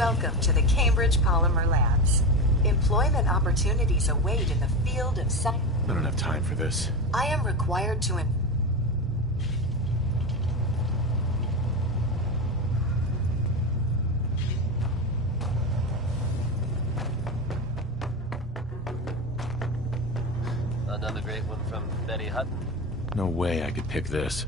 Welcome to the Cambridge Polymer Labs. Employment opportunities await in the field of science. I don't have time for this. I am required to Another great one from Betty Hutton. No way I could pick this.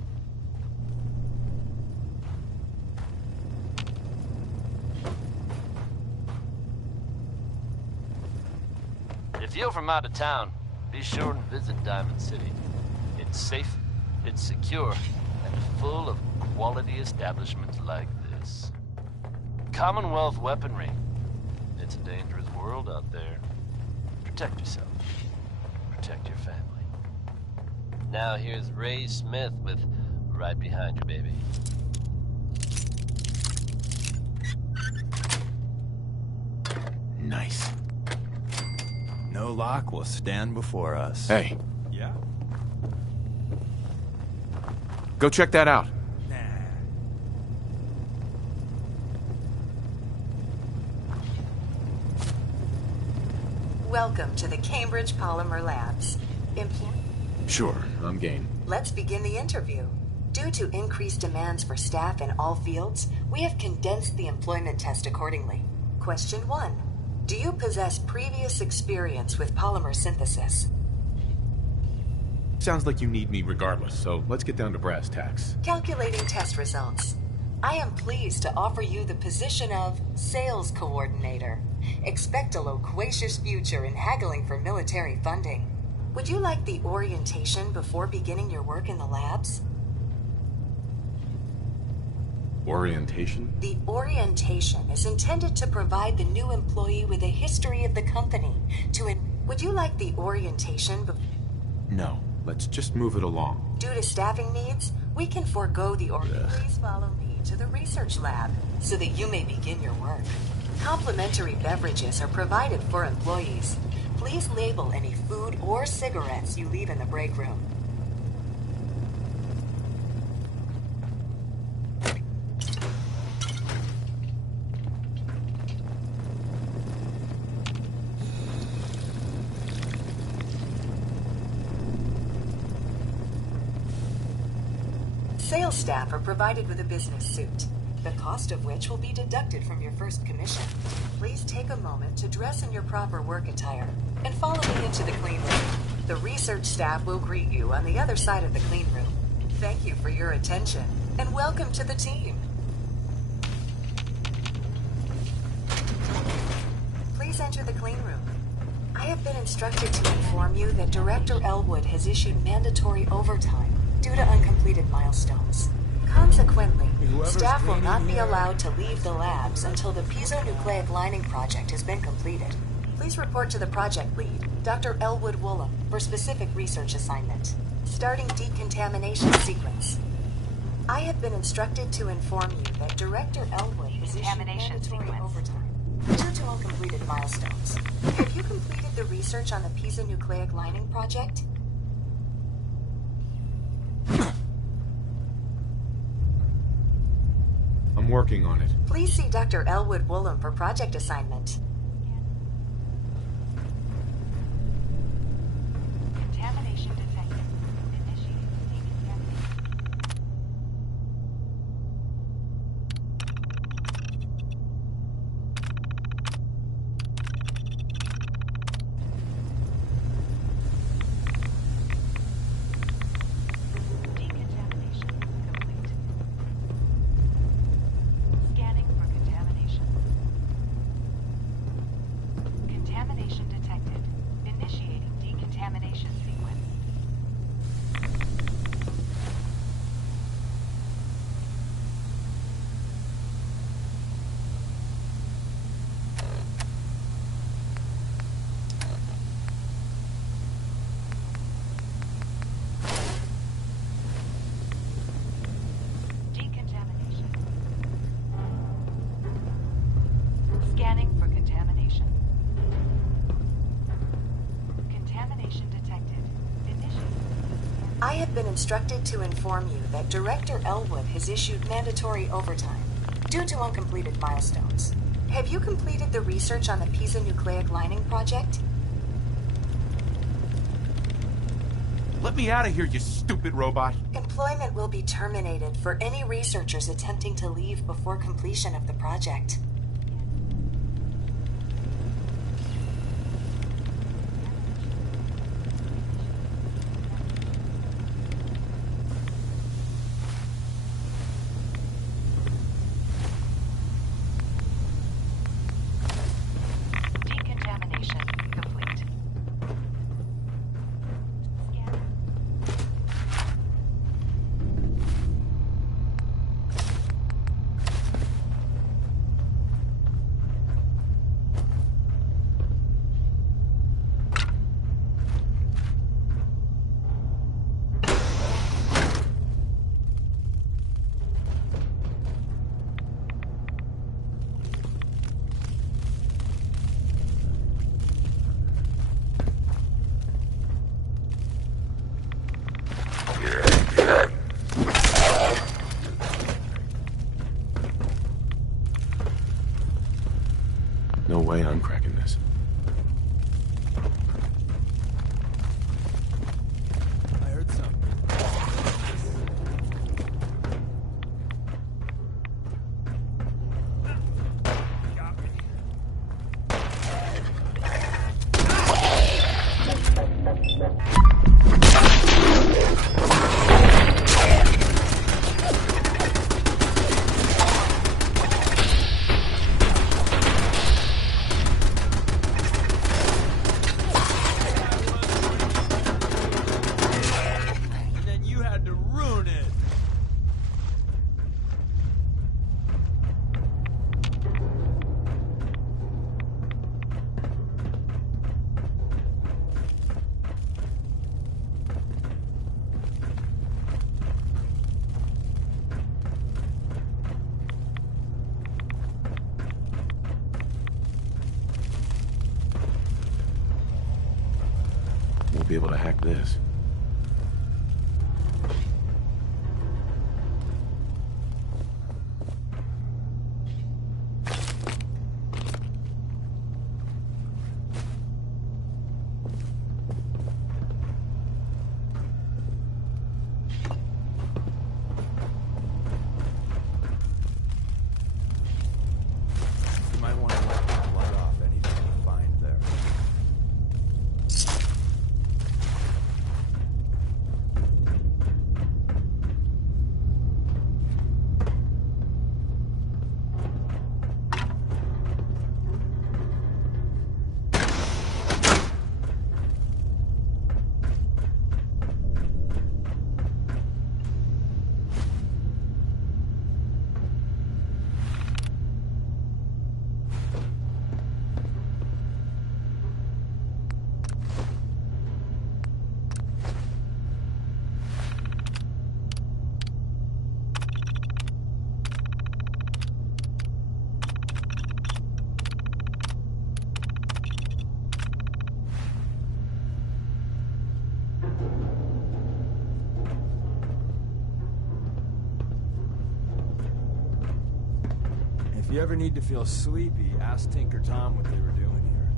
If you're from out of town, be sure and visit Diamond City. It's safe, it's secure, and full of quality establishments like this. Commonwealth weaponry. It's a dangerous world out there. Protect yourself. Protect your family. Now here's Ray Smith with Right Behind You, Baby. Nice. No lock will stand before us. Hey, Yeah? go check that out. Nah. welcome to the Cambridge Polymer Labs. Sure, I'm game. Let's begin the interview. Due to increased demands for staff in all fields, we have condensed the employment test accordingly. Question 1. Do you possess previous experience with polymer synthesis? Sounds like you need me regardless, so let's get down to brass tacks. Calculating test results. I am pleased to offer you the position of sales coordinator. Expect a loquacious future in haggling for military funding. Would you like the orientation before beginning your work in the labs? Orientation? The orientation is intended to provide the new employee with a history of the company. Would you like the orientation No, let's just move it along. Due to staffing needs, we can forego the Please follow me to the research lab so that you may begin your work. Complimentary beverages are provided for employees. Please label any food or cigarettes you leave in the break room. Sales staff are provided with a business suit, the cost of which will be deducted from your first commission. Please take a moment to dress in your proper work attire and follow me into the clean room. The research staff will greet you on the other side of the clean room. Thank you for your attention and welcome to the team. Please enter the clean room. I have been instructed to inform you that Director Elwood has issued mandatory overtime due to uncompleted milestones. Consequently, staff will not be allowed to leave the labs until the piezonucleic lining project has been completed. Please report to the project lead, Dr. Elwood Woolham, for specific research assignment. Starting decontamination sequence. I have been instructed to inform you that Director Elwood has issued mandatory overtime due to uncompleted milestones. Have you completed the research on the piezonucleic lining project? I'm working on it. Please see Dr. Elwood Woolham for project assignment. Contamination detected. Initiating decontamination. Decontamination complete. Scanning for contamination. Contamination detected. Initiating decontamination sequence. Decontamination. Scanning for contamination. Contamination detected. Initiating. I have been instructed to inform you that Director Elwood has issued mandatory overtime due to uncompleted milestones. Have you completed the research on the Pisa nucleic lining project? Let me out of here, you stupid robot. Employment will be terminated for any researchers attempting to leave before completion of the project. Decontamination complete. No way I'm cracking this. I heard something. Got me. And then you had to ruin it. Won't be able to hack this. You might want to wipe the blood off anything you find there. If you ever need to feel sleepy, ask Tinker Tom what they were doing here.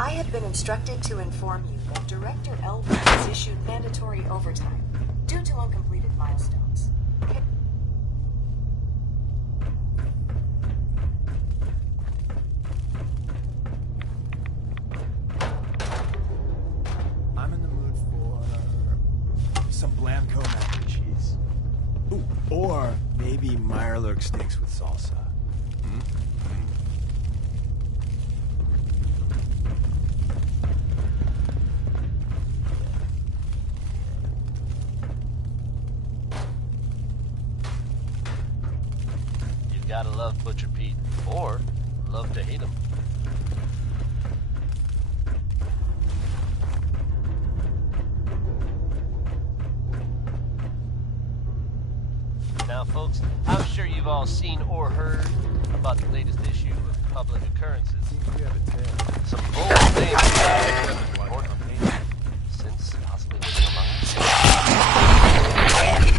I have been instructed to inform you that Director Elwood has issued mandatory overtime due to uncompleted milestones. I'm in the mood for some Blanco mac and cheese. Ooh, or maybe Mirelurk steaks with salsa. You gotta love Butcher Pete, or love to hate him. Now, folks, I'm sure you've all seen or heard about the latest issue of Public Occurrences. You have a tail. Some bold things have been reported since possibly living among us.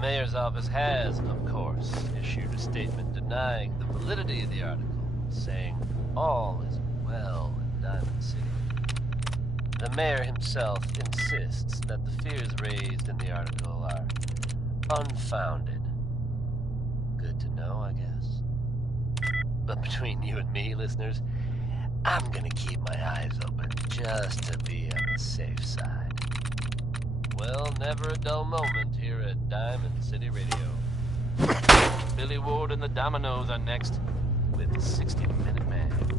mayor's office has, of course, issued a statement denying the validity of the article, saying all is well in Diamond City. The mayor himself insists that the fears raised in the article are unfounded. Good to know, I guess. But between you and me, listeners, I'm gonna keep my eyes open just to be on the safe side. Well, never a dull moment here at Diamond City Radio. Billy Ward and the Dominoes are next with 60 Minute Man.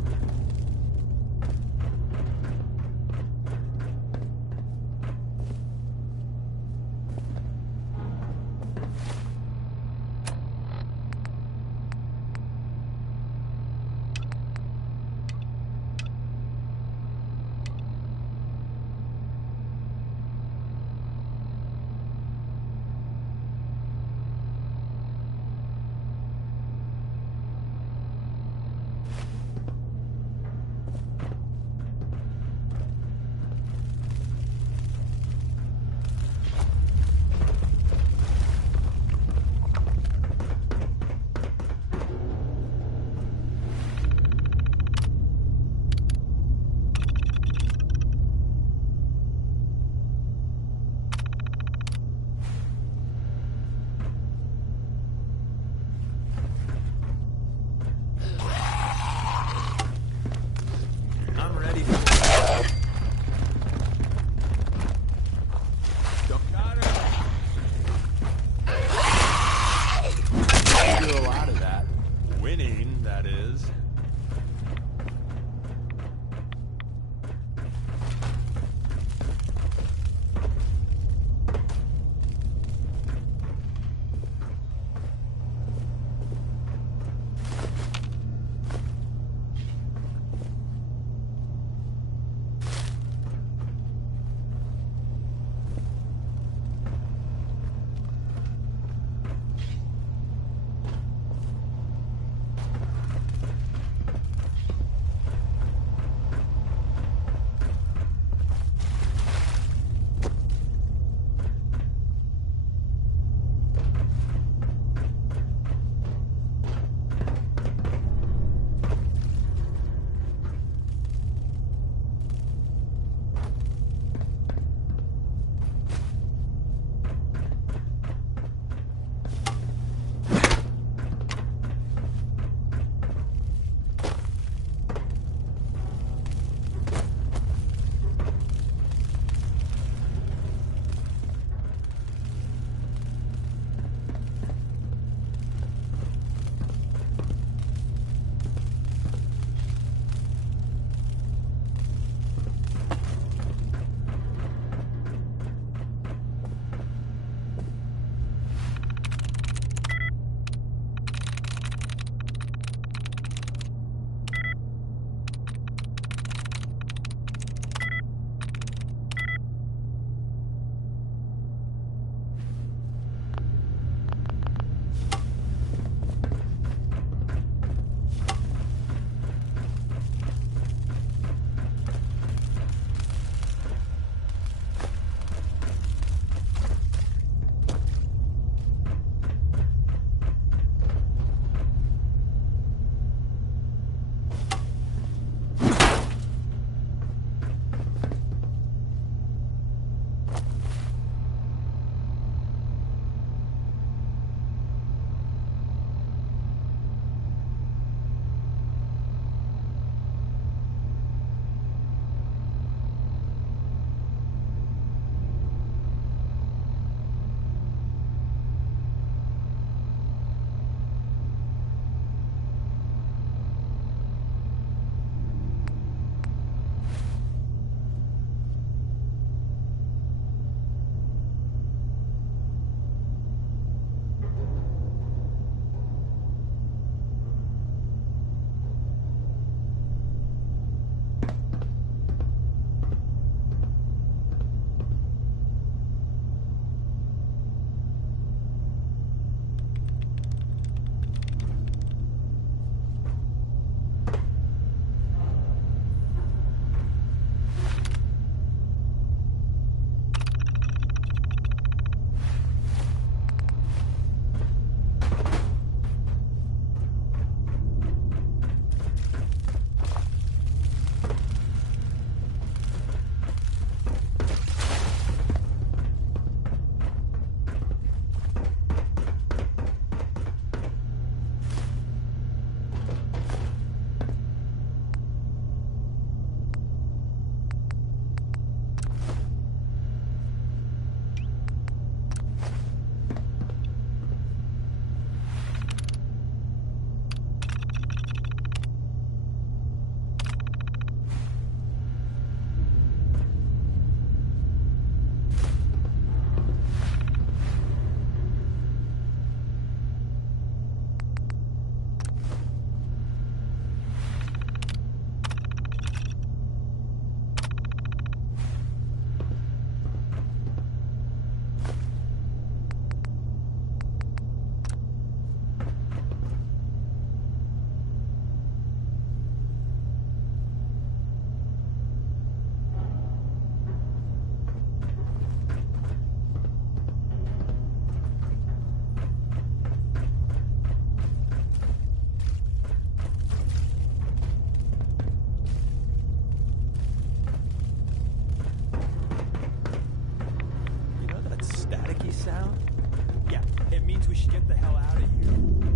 sticky sound? Yeah, it means we should get the hell out of here.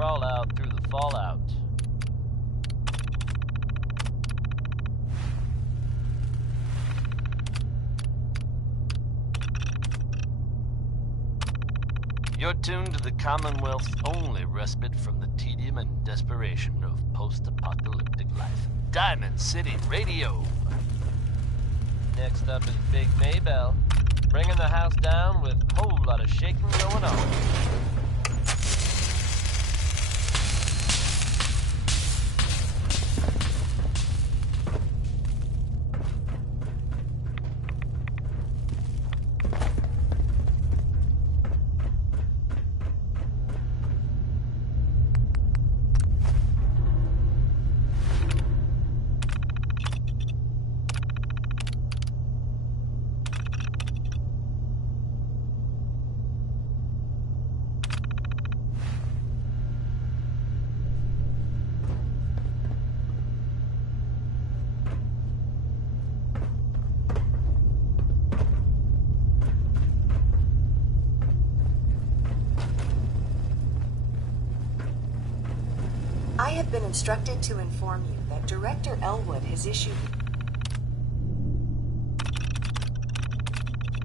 Crawl out through the Fallout. You're tuned to the Commonwealth's only respite from the tedium and desperation of post-apocalyptic life. Diamond City Radio. Next up is Big Maybell, bringing the house down with a whole lot of shaking going on. I have been instructed to inform you that Director Elwood has issued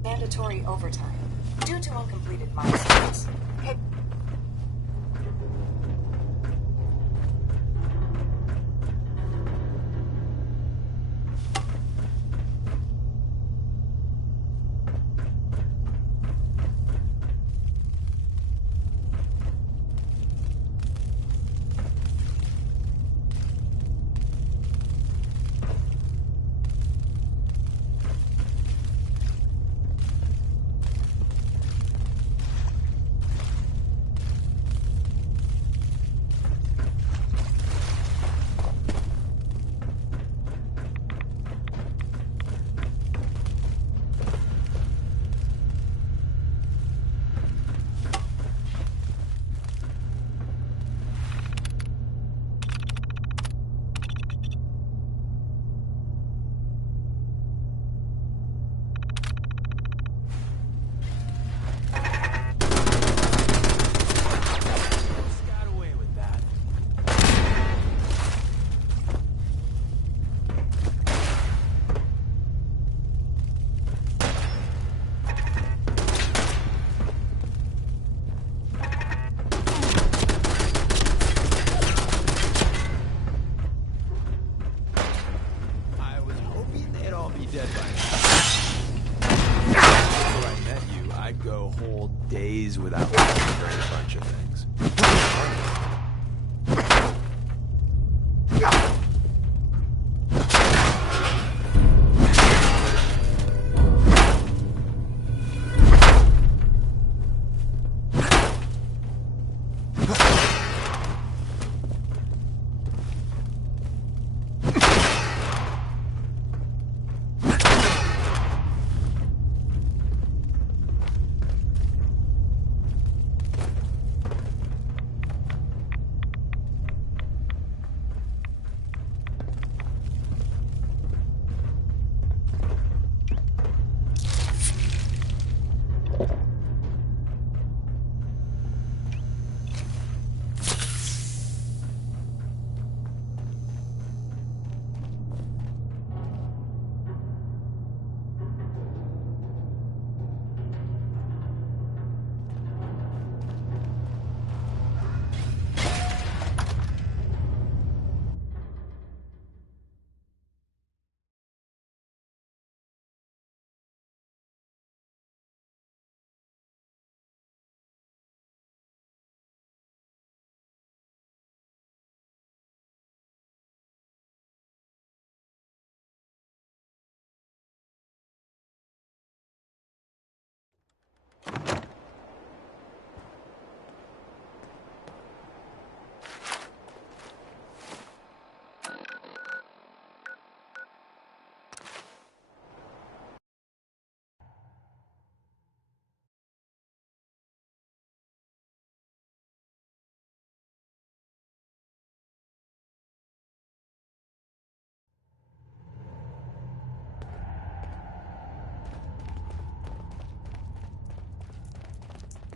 mandatory overtime due to uncompleted milestones.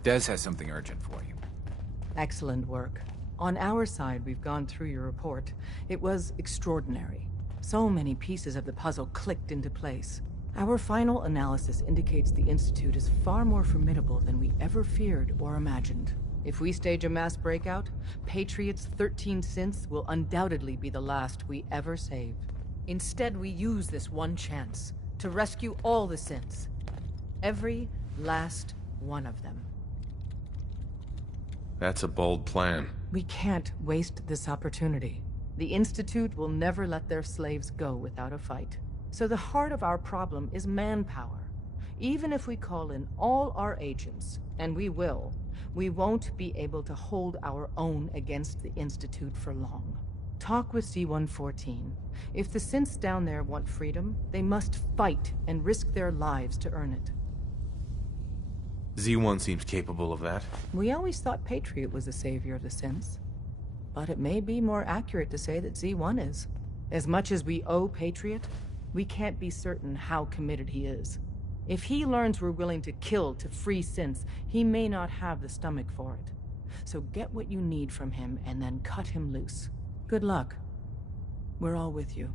Des has something urgent for you. Excellent work. On our side, we've gone through your report. It was extraordinary. So many pieces of the puzzle clicked into place. Our final analysis indicates the Institute is far more formidable than we ever feared or imagined. If we stage a mass breakout, Patriot's 13 synths will undoubtedly be the last we ever save. Instead, we use this one chance to rescue all the synths. Every last one of them. That's a bold plan. We can't waste this opportunity. The Institute will never let their slaves go without a fight. So the heart of our problem is manpower. Even if we call in all our agents, and we will, we won't be able to hold our own against the Institute for long. Talk with C-114. If the synths down there want freedom, they must fight and risk their lives to earn it. Z1 seems capable of that. We always thought Patriot was the savior of the synths. But it may be more accurate to say that Z1 is. As much as we owe Patriot, we can't be certain how committed he is. If he learns we're willing to kill to free synths, he may not have the stomach for it. So get what you need from him and then cut him loose. Good luck. We're all with you.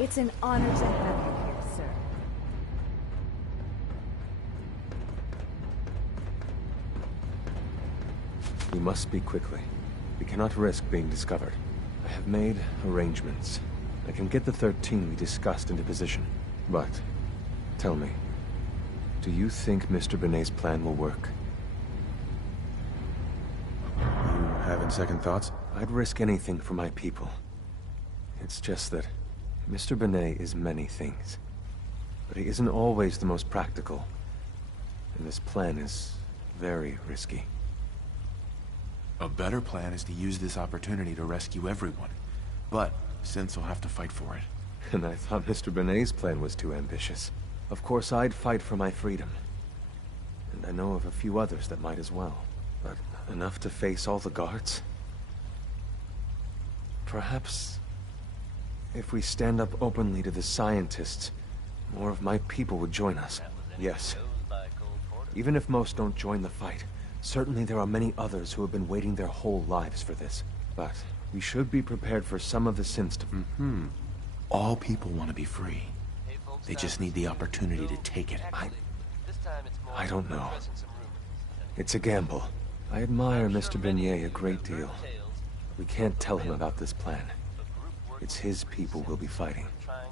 It's an honor to have you here, sir. We must speak quickly. We cannot risk being discovered. I have made arrangements. I can get the 13 we discussed into position. But, tell me, do you think Mr. Benet's plan will work? You having second thoughts? I'd risk anything for my people. It's just that Mr. Benet is many things, but he isn't always the most practical. And this plan is very risky. A better plan is to use this opportunity to rescue everyone. But synths will have to fight for it. And I thought Mr. Benet's plan was too ambitious. Of course, I'd fight for my freedom. And I know of a few others that might as well. But enough to face all the guards? Perhaps if we stand up openly to the scientists, more of my people would join us. Yes. Even if most don't join the fight, certainly there are many others who have been waiting their whole lives for this. But we should be prepared for some of the synths to... All people want to be free. They just need the opportunity to take it. I don't know. It's a gamble. I admire Mr. Bernier a great deal. We can't tell him about this plan. It's his people we'll be fighting.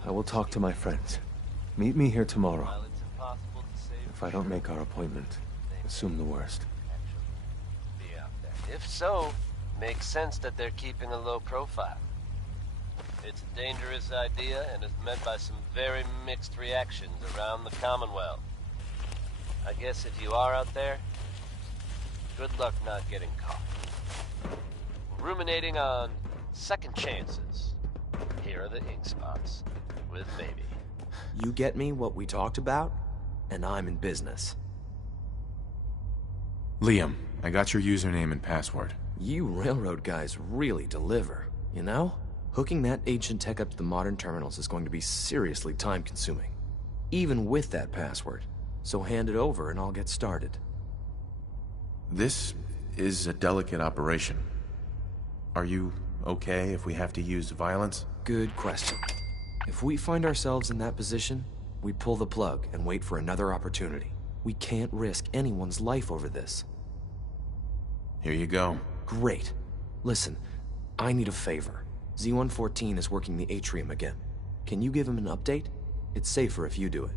I will talk to my friends. Meet me here tomorrow. If I don't make our appointment, assume the worst. If so, makes sense that they're keeping a low profile. It's a dangerous idea and is met by some very mixed reactions around the Commonwealth. I guess if you are out there, good luck not getting caught. Ruminating on second chances. Here are the ink spots with Baby. You get me what we talked about, and I'm in business. Liam, I got your username and password. You railroad guys really deliver, you know? Hooking that ancient tech up to the modern terminals is going to be seriously time-consuming. Even with that password. So hand it over and I'll get started. This is a delicate operation. Are you okay if we have to use violence? Good question. If we find ourselves in that position, we pull the plug and wait for another opportunity. We can't risk anyone's life over this. Here you go. Great. Listen, I need a favor. Z-114 is working the atrium again. Can you give him an update? It's safer if you do it.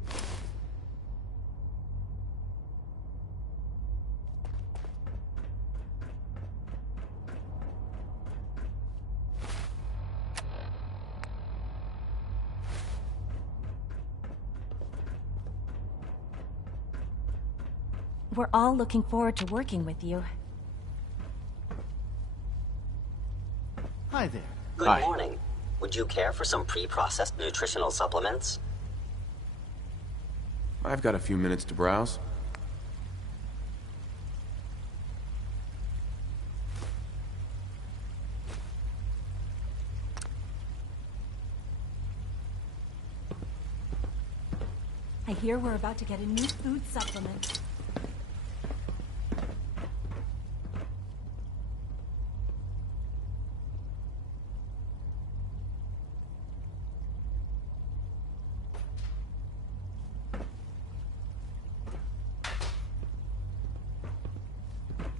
We're all looking forward to working with you. Hi there. Good morning. Would you care for some pre-processed nutritional supplements? I've got a few minutes to browse. I hear we're about to get a new food supplement.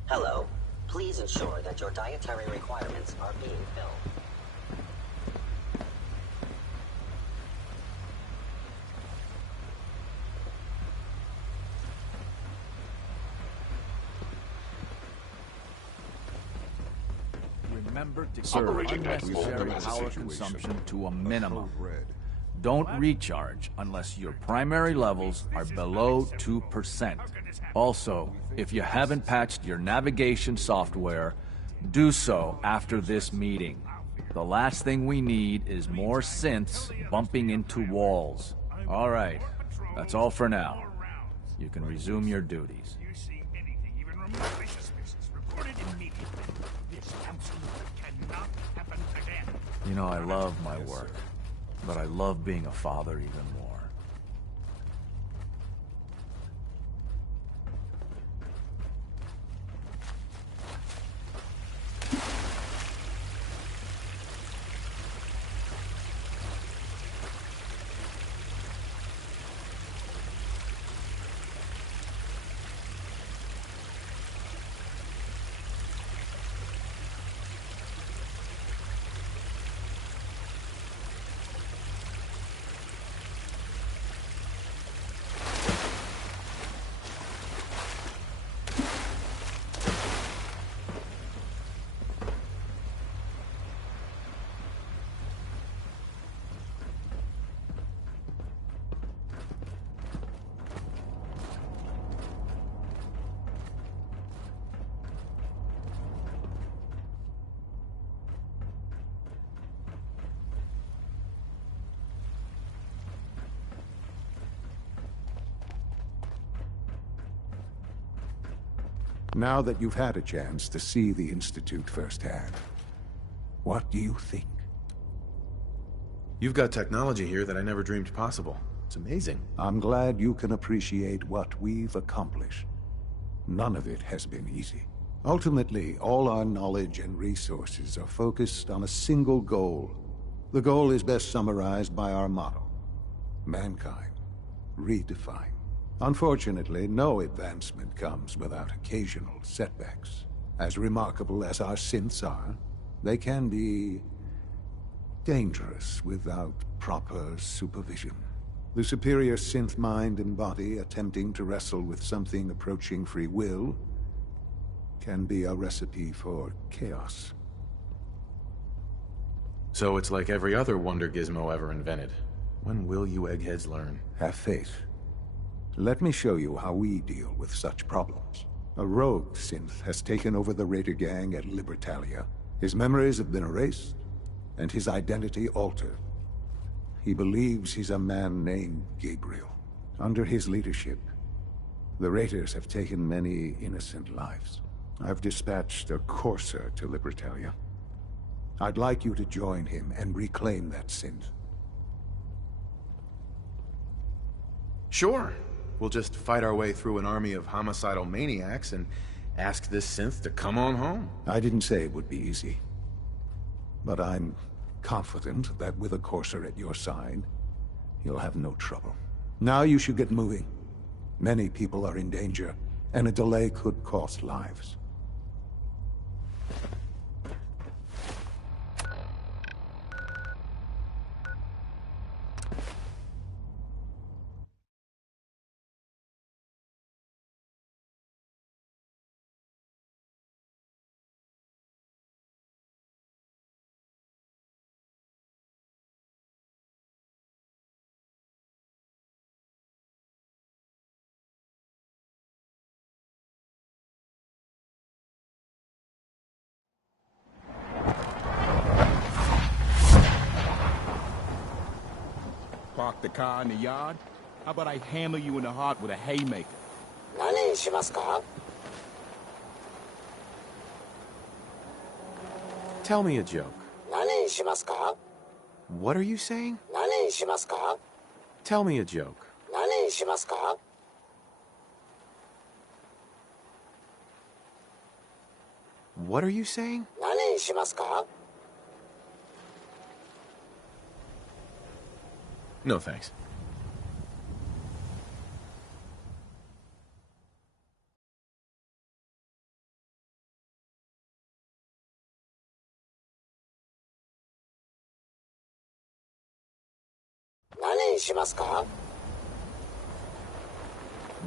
Hello. Please ensure that your dietary requirements are being filled. Remember to keep unnecessary power consumption to a minimum. Don't recharge unless your primary levels are below 2%. Also, if you haven't patched your navigation software, do so after this meeting. The last thing we need is more synths bumping into walls. All right, that's all for now. You can resume your duties. You know, I love my work, but I love being a father even more. Now that you've had a chance to see the Institute firsthand, what do you think? You've got technology here that I never dreamed possible. It's amazing. I'm glad you can appreciate what we've accomplished. None of it has been easy. Ultimately, all our knowledge and resources are focused on a single goal: The goal is best summarized by our motto: mankind, redefine. Unfortunately, no advancement comes without occasional setbacks. As remarkable as our synths are, they can be dangerous without proper supervision. The superior synth mind and body attempting to wrestle with something approaching free will can be a recipe for chaos. So it's like every other wonder gizmo ever invented. When will you eggheads learn? Have faith. Let me show you how we deal with such problems. A rogue synth has taken over the Raider gang at Libertalia. His memories have been erased, and his identity altered. He believes he's a man named Gabriel. Under his leadership, the Raiders have taken many innocent lives. I've dispatched a courser to Libertalia. I'd like you to join him and reclaim that synth. Sure. We'll just fight our way through an army of homicidal maniacs and ask this synth to come on home. I didn't say it would be easy. But I'm confident that with a courser at your side, you'll have no trouble. Now you should get moving. Many people are in danger, and a delay could cost lives. Park the car in the yard? How about I hammer you in the heart with a haymaker? Tell me a joke. What are you saying? Tell me a joke. What are you saying? No thanks.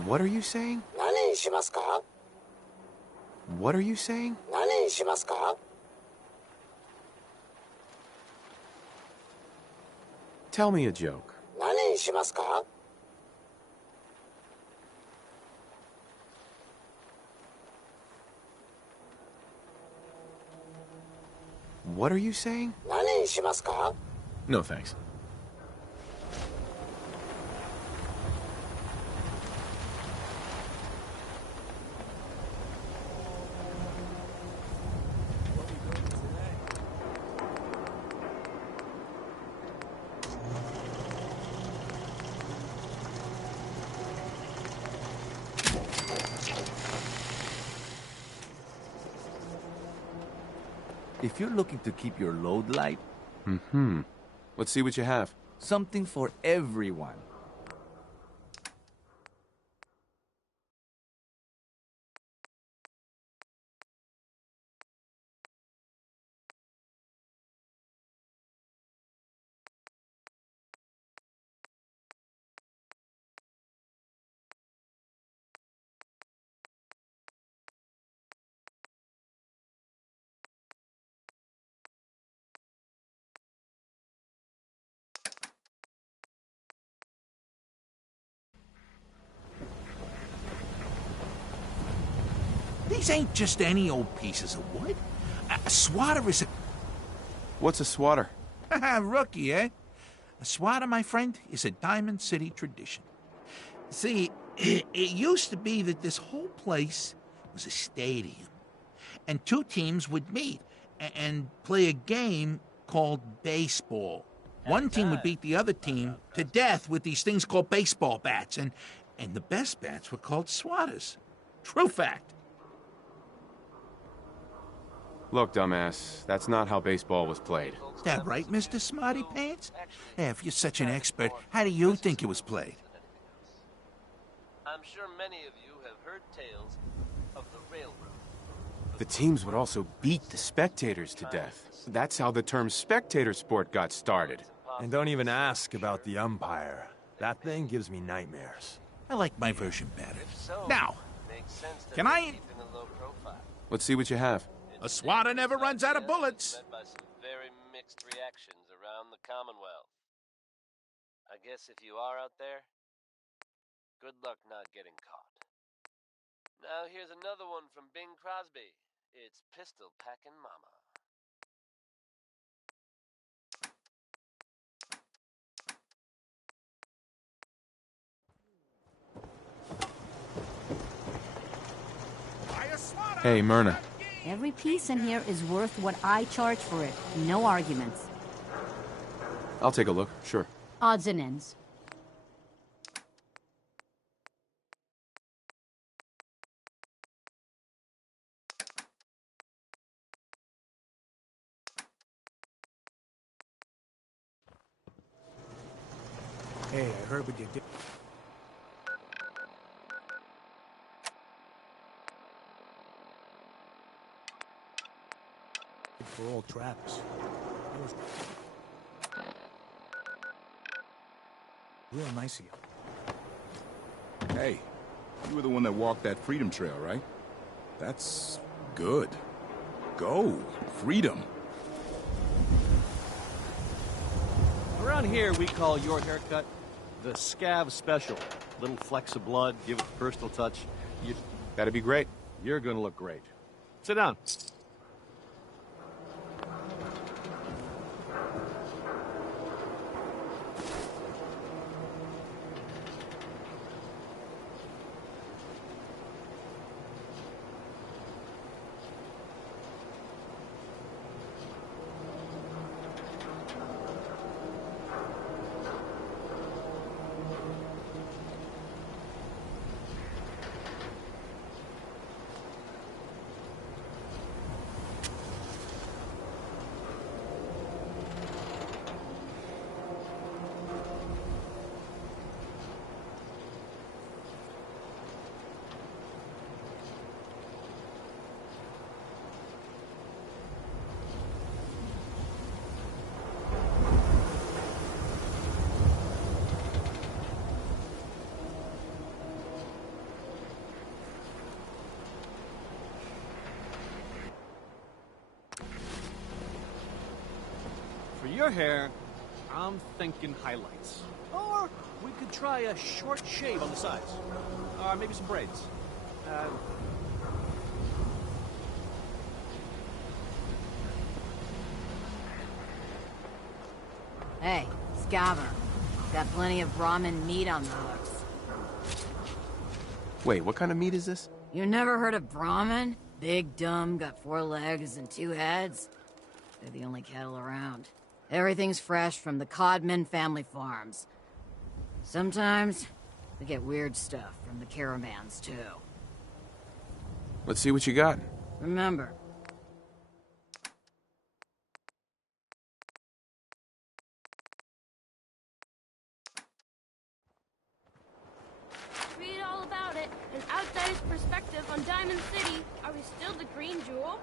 What are you saying? What are you saying? Tell me a joke. What are you saying? No thanks. If you're looking to keep your load light... Let's see what you have. Something for everyone. These ain't just any old pieces of wood. A swatter is a... What's a swatter? Rookie, eh? A swatter, my friend, is a Diamond City tradition. See, it used to be that this whole place was a stadium. And two teams would meet and play a game called baseball. One team would beat the other team to death with these things called baseball bats. And the best bats were called swatters. True fact. Look, dumbass, that's not how baseball was played. Is that right, Mr. Smarty Pants? Yeah, if you're such an expert, how do you think it was played? I'm sure many of you have heard tales of the railroad. The teams would also beat the spectators to death. That's how the term spectator sport got started. And don't even ask about the umpire. That thing gives me nightmares. I like my version better. Now, can I... Let's see what you have. A swatter never runs out of bullets. Met by some very mixed reactions around the Commonwealth. I guess if you are out there, good luck not getting caught. Now here's another one from Bing Crosby. It's Pistol Packin' Mama. Hey, Myrna. Every piece in here is worth what I charge for it. No arguments. I'll take a look, sure. Odds and ends. Hey, I heard what you did. For old Travis. It was real nice of you. Hey, you were the one that walked that freedom trail, right? That's good. Go. Freedom. Around here, we call your haircut the Scav Special. Little flecks of blood, give it a personal touch. That'd be great. You're gonna look great. Sit down. For your hair, I'm thinking highlights. Or we could try a short shave on the sides. Or maybe some braids. Hey, Scaver. Got plenty of ramen meat on the hooks. Wait, what kind of meat is this? You never heard of Brahmin? Big, dumb, got 4 legs and 2 heads. They're the only cattle around. Everything's fresh from the Codman family farms. Sometimes, we get weird stuff from the caravans, too. Let's see what you got. Remember, read all about it. An outsider's perspective on Diamond City. Are we still the Green Jewel?